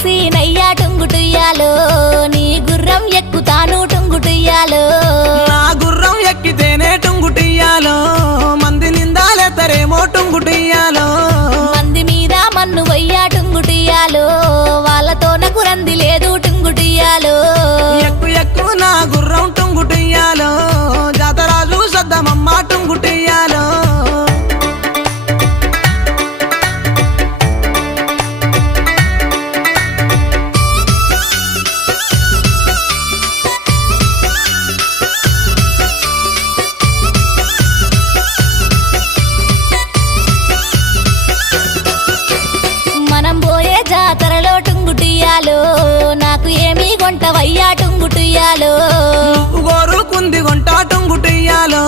సీనయ్యా టుంగుటుయ్యాలో నీ గుర్రం ఎక్కుతాను టుంగుటుయ్యాలో నా గుర్రం ఎక్కితేనే టుంగుటియ్యాలో మంది నిందాలెత్తరేమో టుంగుటియ్యాలో మంది మీద మన్ను వయ్యా టుంగుటుయ్యాలో వాళ్ళతో నాకు రంది లేదు టుంగుటుయ్యాలో ఎక్కు ఎక్కు నా గుర్రం టుంగుటియ్యాలో జాతరాజు సద్దమమ్మ టుంగుటియ్యాలో మనం పోయే జాతరలో టుంగుటుయ్యాలో నాకు ఏమీ కొంటవయ్యా టుంగుటుయ్యాలో నువ్వు కోరుకుంది కొంటా టుంగుటియ్యాలో